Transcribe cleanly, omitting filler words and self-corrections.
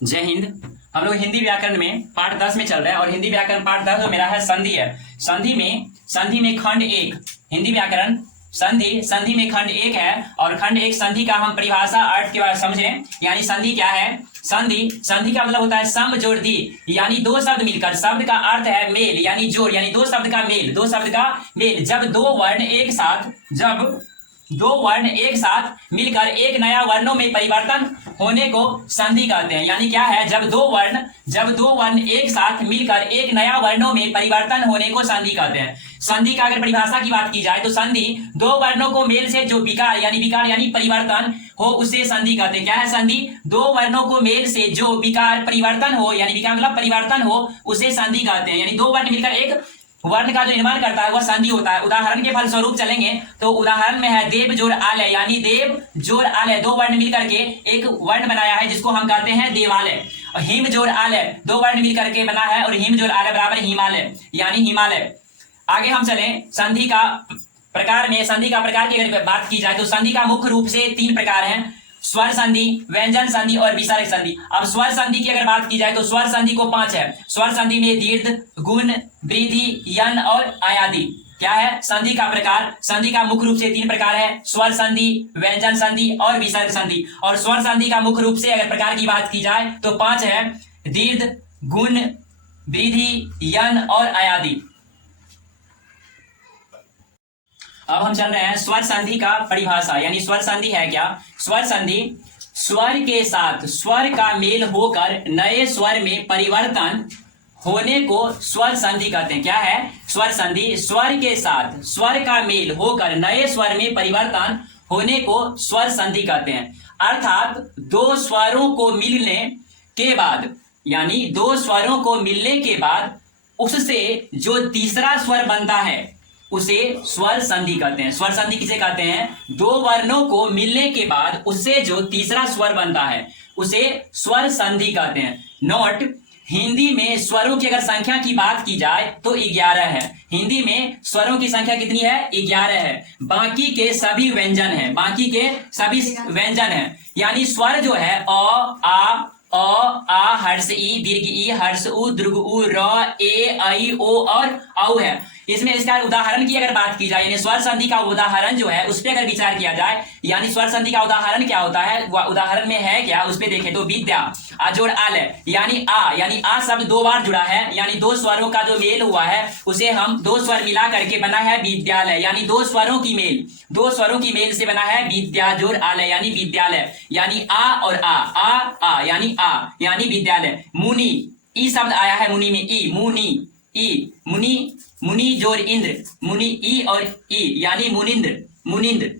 जय हिंद। हम लोग हिंदी व्याकरण में पाठ 10 में चल रहे हैं और हिंदी व्याकरण पाठ 10 में मेरा है संधि है। संधि में खंड एक, हिंदी व्याकरण संधि में खंड एक है और खंड एक संधि का हम परिभाषा अर्थ के बारे में समझें। यानी संधि क्या है? संधि का मतलब होता है सम जोड़ दी, यानी दो शब्द मिलकर, शब्द का अर्थ है मेल यानी जोड़, यानी दो शब्द का मेल। जब दो वर्ण एक साथ मिलकर एक नया वर्णों में परिवर्तन होने को संधि कहते हैं। यानी क्या है? जब दो वर्ण एक साथ मिलकर एक नया वर्णों में परिवर्तन होने को संधि कहते हैं। संधि का अगर परिभाषा की बात की जाए तो संधि दो वर्णों को मेल से जो विकार यानी परिवर्तन हो उसे संधि कहते हैं। क्या है संधि? दो वर्णों को मेल से जो विकार परिवर्तन हो, यानी विकार मतलब परिवर्तन हो, उसे संधि कहते हैं। यानी दो वर्ण मिलकर एक वर्ण का जो निर्माण करता है वह संधि होता है। उदाहरण के फलस्वरूप चलेंगे तो उदाहरण में है देव जोड़ आलय, यानी देव जोड़ आलय, दो वर्ण मिलकर के एक वर्ण बनाया है जिसको हम कहते हैं देवालय। और हिम जोड़ आलय, दो वर्ण मिलकर के बना है और हिम जोड़ आलय बराबर हिमालय यानी हिमालय। आगे हम चले संधि का प्रकार में। संधि का प्रकार की अगर बात की जाए तो संधि का मुख्य रूप से तीन प्रकार हैं: स्वर संधि, व्यंजन संधि और विसर्ग संधि। अब स्वर संधि की अगर बात की जाए तो स्वर संधि को 5 है। स्वर संधि में दीर्घ, गुण, वृद्धि, यन और आयादी। क्या है संधि का प्रकार? संधि का मुख्य रूप से तीन प्रकार है: स्वर संधि, व्यंजन संधि और विसर्ग संधि। और स्वर संधि का मुख्य रूप से अगर प्रकार की बात की जाए तो 5 है: दीर्घ, गुण, वृद्धि, यन और आयादी। अब हम चल रहे हैं स्वर संधि का परिभाषा, यानी स्वर संधि है क्या? स्वर संधि स्वर के साथ स्वर का मेल होकर नए स्वर में परिवर्तन होने को स्वर संधि कहते हैं। क्या है स्वर संधि? स्वर के साथ स्वर का मेल होकर नए स्वर में परिवर्तन होने को स्वर संधि कहते हैं। अर्थात दो स्वरों को मिलने के बाद, यानी दो स्वरों को मिलने के बाद उससे जो तीसरा स्वर बनता है उसे स्वर संधि कहते हैं। स्वर संधि किसे कहते हैं? दो वर्णों को मिलने के बाद उससे जो तीसरा स्वर बनता है उसे स्वर संधि कहते हैं। नोट: हिंदी में स्वरों की अगर संख्या की बात की जाए तो 11 है। हिंदी में स्वरों की संख्या कितनी है? 11 है। बाकी के सभी व्यंजन है। यानी स्वर जो है आ हर्ष ई, दीर्घ ई, हर्ष उ, दीर्घ उ, र, ए, ऐ, ओ और औ है। इसमें इसका उदाहरण की अगर बात की जाए, यानी स्वर संधि का उदाहरण जो है उस पर अगर विचार किया जाए, यानी स्वर संधि का उदाहरण क्या होता है, उदाहरण में है क्या, उस पर देखें तो विद्या जोड़ आलय, यानी आ शब्द दो बार जुड़ा है, यानी दो स्वरों का जो मेल हुआ है उसे हम दो स्वर मिला करके बना है विद्यालय, यानी दो स्वरों की मेल से बना है विद्या जोड़ आलय यानी विद्यालय। यानी आ और आ यानी विद्यालय। मुनि, ई शब्द आया है मुनि में, ई, मुनि जोड़ इंद्र, मुनि ई और ई यानी मुनिंद्र।